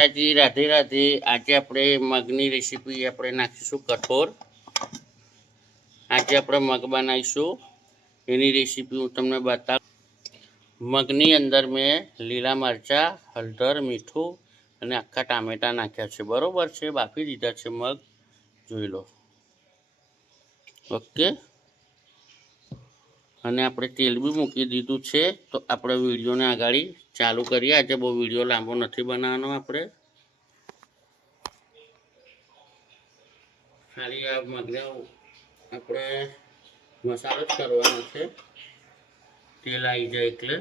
માતાજી, રાધે રાધે। આજે આપણે મગની રેસીપી આપણે નાખીશું કઠોર। આજે આપણે મગ બનાવીશું, એની રેસીપી હું તમને બતાવું। મગની અંદર મેં લીલા મરચાં, હળદર, મીઠું અને આખા ટામેટાં નાખ્યા છે, બરોબર છે। બાફી દીધા છે મગ, જોઈ લો, ઓકે। અને આપણે તેલ બી મૂકી દીધું છે, તો આપણે વિડીયોને આગળ ચાલુ કરીએ। આજે બહુ વિડીયો લાંબો નથી બનાવવાનો, આપણે ખાલી આ મગને આપણે મસાલો જ કરવાનો છે, તેલ આવી જાય એટલે।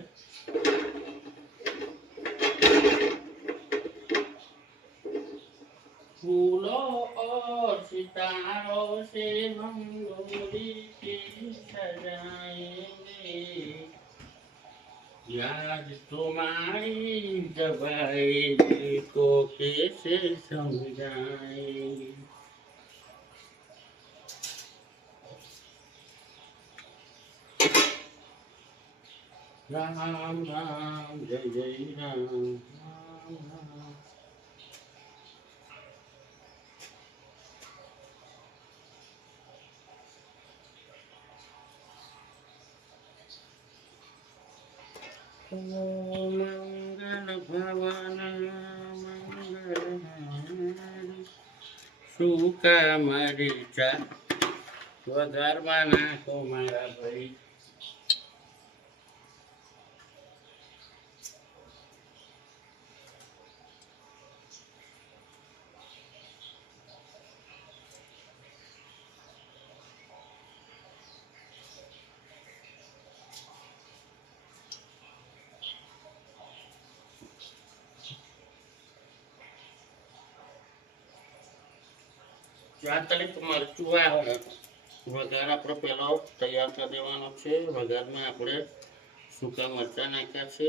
फूलो और सितारों से रंगोली के सजाएंगे, याद तुम्हारी जब आए दिल को कैसे समझाएंगे। राम राम जय जय राम, राम राम। मंगल भवन मंगल सूखा मरीचा वघारमा नाखो मारा भाई। ચાર તારીખ મરચું વઘાર આપણે પહેલો તૈયાર કરી દેવાનો છે। વઘારમાં આપણે સૂકા મરચાં નાખ્યા છે,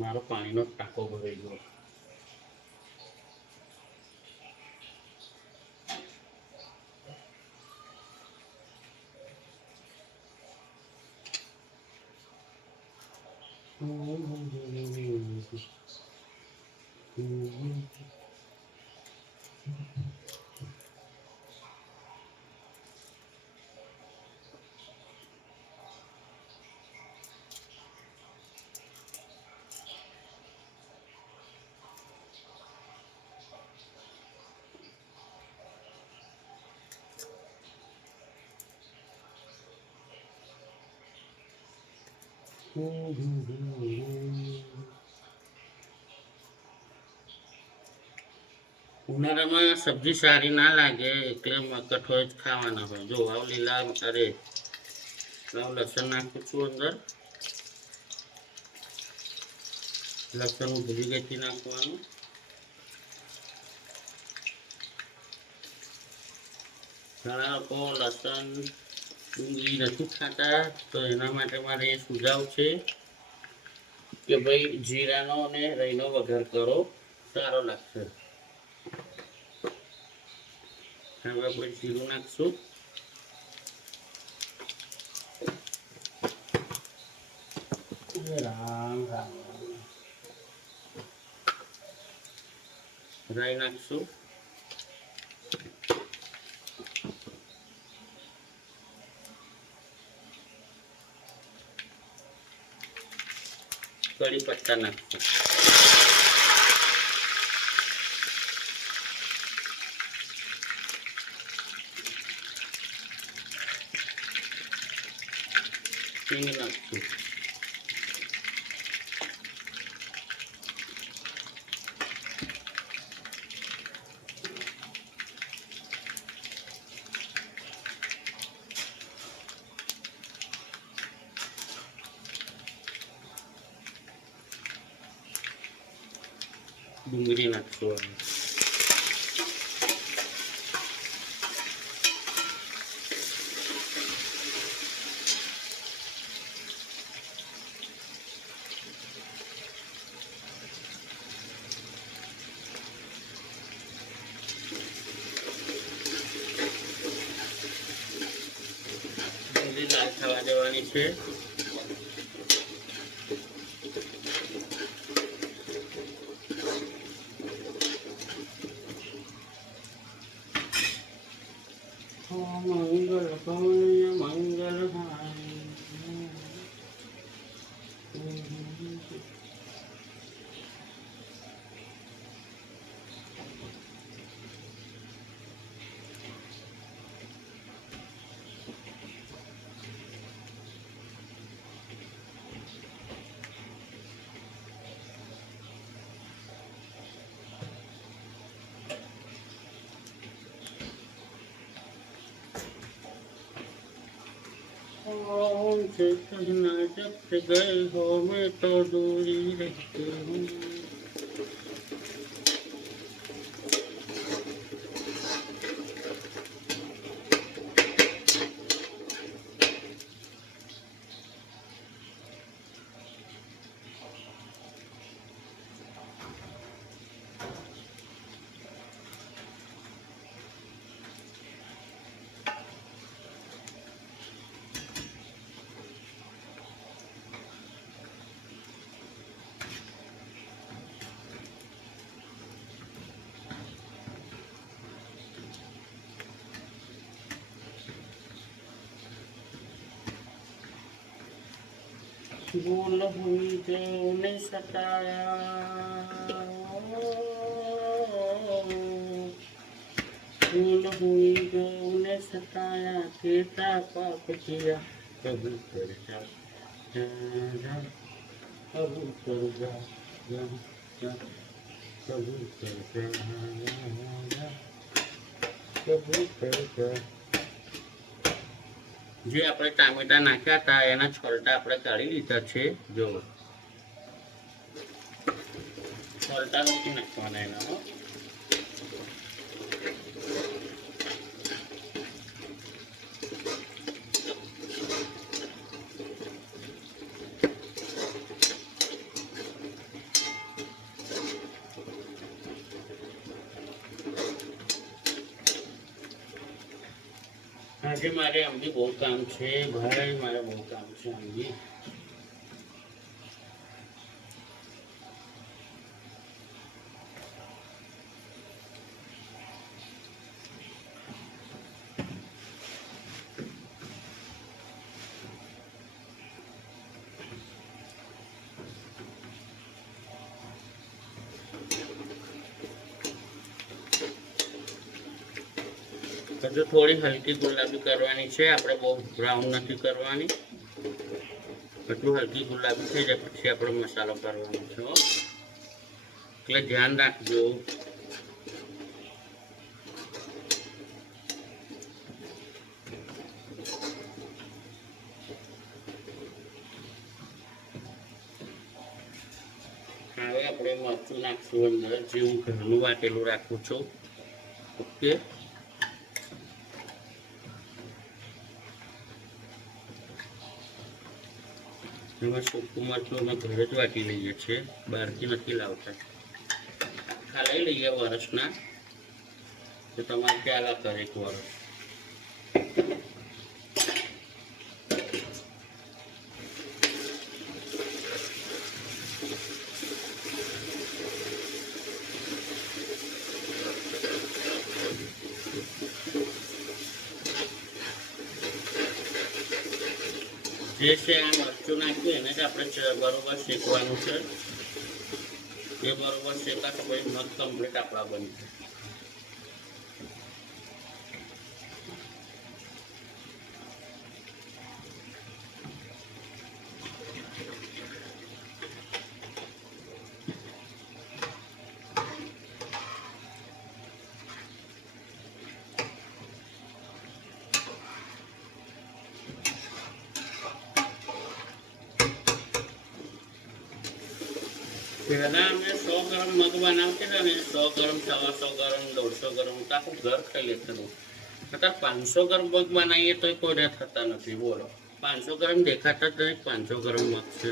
મારો પાણીનો ટાંકો ભરાઈ ગયો। ઉનાળામાં સબ્જી સારી ના લાગે એટલે કઠોળ જ ખાવાના હોય। જો આવ લીલા, અરે આવ લસણ નાખું છું અંદર, લસણ ભૂલી ગઈ નાખવાનું। ઘણા લોકો લસણ ડુંગળી નથી ખાતા, તો એના માટે મારે એ સુઝાવ છે કે ભાઈ જીરાનો અને રાઈનો વઘાર કરો, સારો લાગશે। હવે આપણે જીરું નાખશું, રામ રામ। રાઈ નાખશું, કડી પત્તા નાખશું, હિંગ નાખશું, ડુંગળી નાખશું, લાલ થવા દેવાની છે. મંગલ કમનીય મંગલ ओम से कहना जब से गए हो मैं तो दूरी रहती हूँ. भूल हुई जो ने सताया, भूल हुई जो ने सताया, कैसा पाप किया कबूल कर जा, कबूल कर जा, कबूल कर जा, कबूल कर जा. જે આપણે ટામેટા નાખ્યા હતા એના છોલટા આપણે કાઢી લીધા છે. જો છોલટા નથી નાખવાના એના. આજે મારે આમની બહુ કામ છે ભાઈ, મારે બહુ કામ છે આમની. હજુ થોડી હલકી ગુલાબી કરવાની છે આપણે, બહુ બ્રાઉન નથી કરવાની. એટલું હલકી ગુલાબી થઈ જાય પછી આપણે મસાલો કરવાનો છે, એટલે ધ્યાન રાખજો. હવે આપણે મરચું નાખશું અંદર, જે હું ઘરનું વાટેલું રાખું છું. ઓકે, એમાં સૂકું મરચું અમે ઘરે જ વાટી લઈએ છીએ, બહારથી નથી લાવતા. આખા લઈ લઈએ વરસના, તો તમારે ચાલા કરે એક વરસ. જે છે આ મરચું નાખ્યું એને જ આપણે બરોબર શેકવાનું છે. એ બરોબર શેકાશે પછી મગ કમ્પ્લીટ આપણા બનશે. પહેલા અમે 100 ગ્રામ મગ બનાવતા હતા ને, 100 ગ્રામ, 125 ગ્રામ, 150 ગ્રામ તો આખું ઘર ખાઈ લેતું. અત્યારે 500 ગ્રામ મગ બનાવીએ તો કોઈને થતા નથી. બોલો, 500 ગ્રામ દેખાતા જ નહીં. 500 ગ્રામ મગ છે.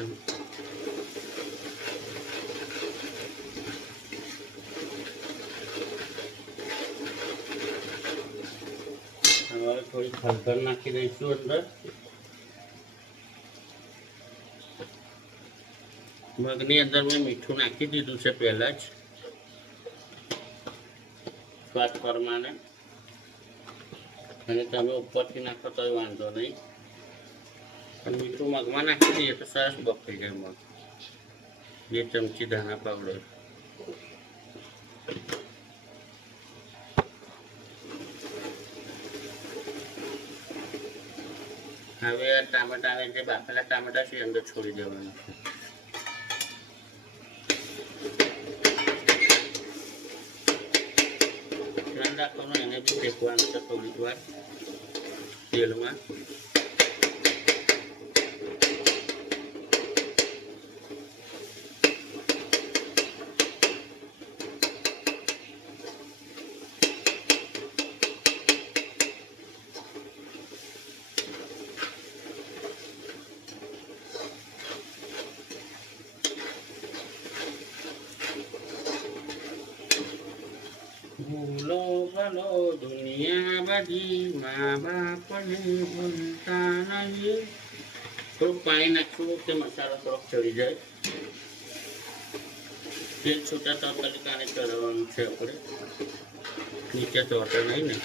હવે થોડી હળદર નાખી દઈશું અંદર. મગની અંદર મેં મીઠું નાખી દીધું છે પહેલાં જ સ્વાદ પ્રમાણે, અને તમે ઉપરથી નાખો તો વાંધો નહીં, પણ મીઠું મગમાં નાખી દઈએ તો સરસ બફાઈ જાય મગ. 2 ચમચી ધાણા પાવડર, હવે ટામેટાને જે બાફેલા ટામેટા છે અંદર છોડી દેવાનું છે. ધ્યાન રાખવાનું, એને બી શેકવાનું છે થોડીક વાર તેલમાં. ભૂલો ભલો દુનિયા બધી, મા બાપને ભૂલતા નહીં. થોડુંક પાણી નાખવું કે મસાલો થોડોક ચડી જાય. તેલ છૂટા તરતરીકાને ચડવાનું છે આપણે, નીચે ચોટે નહીં ને.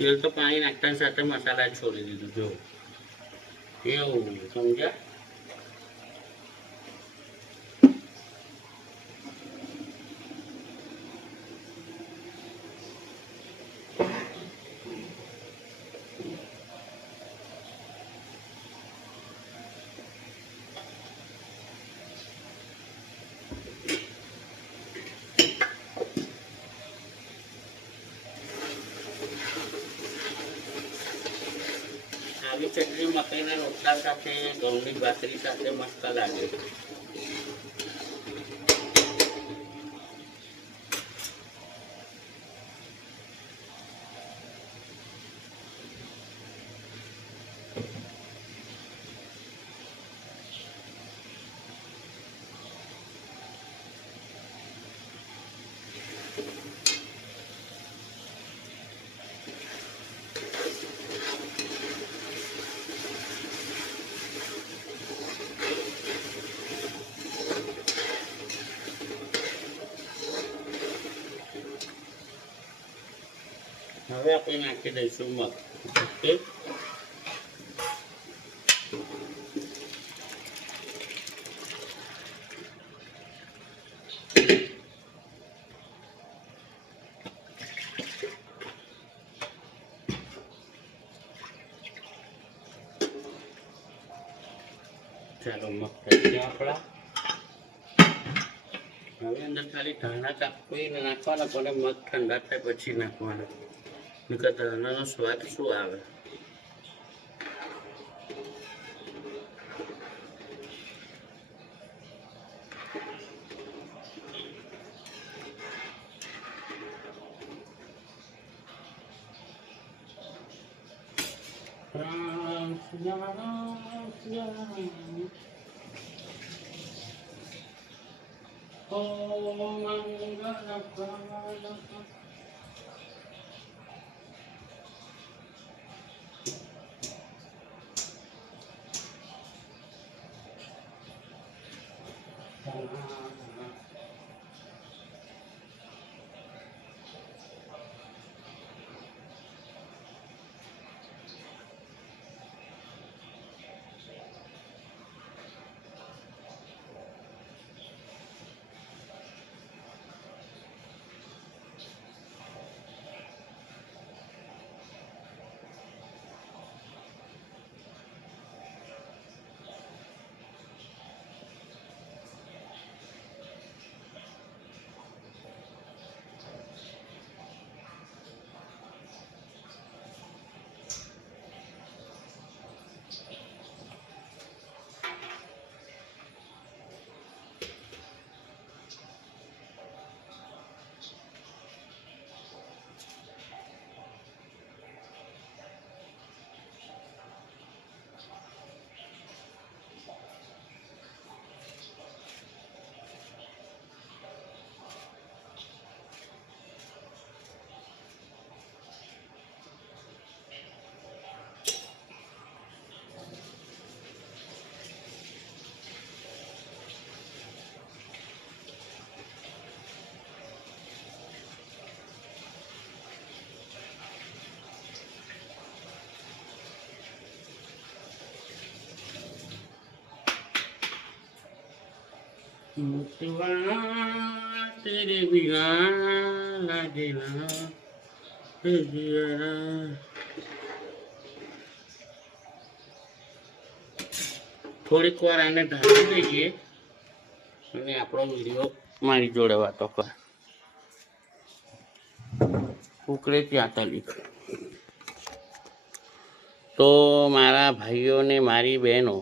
તેલ તો પાણી નાખતાની સાથે મસાલા છોડી દીધું, જો એવું સમજ્યા. આવી ચટણી મકાઈના રોટલા સાથે, ઘઉંની ભાખરી સાથે મસ્ત લાગે. હવે આપણે નાખી દઈશું મગ. ઓકે, ચાલો મગ થઈ ગયા આપણા. હવે અંદર ખાલી ધાણા કાપીને નાખવાના, પણ મગ ઠંડા થાય પછી નાખવાના, નકર ધાણાનો સ્વાદ શું આવે. मुतवा तेरे बिना लागे ना हे जिया। થોડીક વાર આને ઢાંકી દઈએ અને આપણો વિડીયો મારી જોડે વાતો કર ઉકળે ત્યાં તલી. તો મારા ભાઈઓ ને મારી બહેનો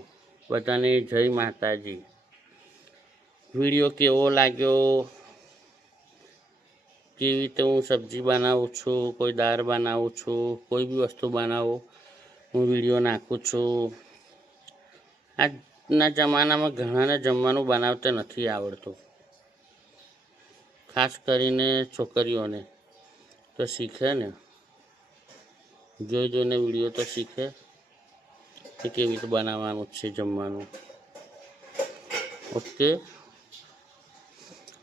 બધાને જય માતાજી. વિડીયો કેવો લાગ્યો, કેવી રીતે હું સબ્જી બનાવું છું, કોઈ દાળ બનાવું છું, કોઈ બી વસ્તુ બનાવું હું વિડીયો નાખું છું. આજના જમાનામાં ઘણાને જમવાનું બનાવતા નથી આવડતું, ખાસ કરીને છોકરીઓને તો શીખે ને, જોઈ જોઈને વિડીયો તો શીખે કે કેવી રીતે બનાવવાનું છે જમવાનું. ઓકે,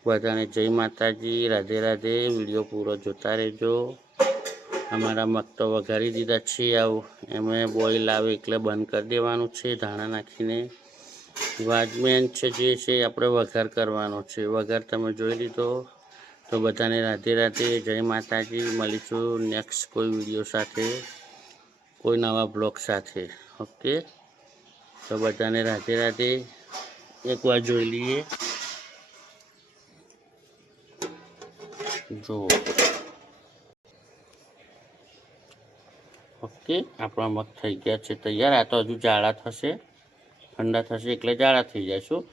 બધાને જય માતાજી, રાધે રાધે. વિડીયો પૂરો જોતા રહેજો. અમારા મગ તો વઘારી દીધા છે, આવું એમને બોઇલ આવે એટલે બંધ કરી દેવાનું છે ધાણા નાખીને. વાજમેન છે જે છે આપણે વઘાર કરવાનો છે. વઘાર તમે જોઈ લીધો. તો બધાને રાધે રાધે, જય માતાજી. મળીશું નેક્સ્ટ કોઈ વિડીયો સાથે, કોઈ નવા બ્લોગ સાથે. ઓકે, તો બધાને રાધે રાધે. એકવાર જોઈ લઈએ. જો ઓકે, આપણા મગ થઈ ગયા છે તૈયાર. આ તો હજુ જાડા થશે, ઠંડા થશે એટલે જાડા થઈ જાય. શું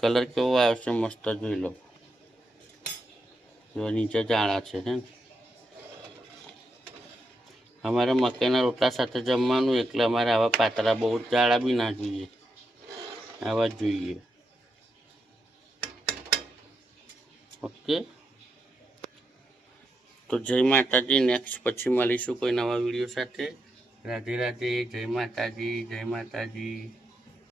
કલર કેવો આવ્યો છે મસ્ત, જોઈ લો. જો નીચે જાડા છે ને. અમારે મકાઈના રોટલા સાથે જમવાનું એટલે અમારે આવા પાતળા બહુ જાડા બી ના જોઈએ, આવા જ જોઈએ. ઓકે, તો જય માતાજી. નેક્સ્ટ પછી મળીશું કોઈ નવા વિડીયો સાથે. રાધે રાધે, જય માતાજી, જય માતાજી.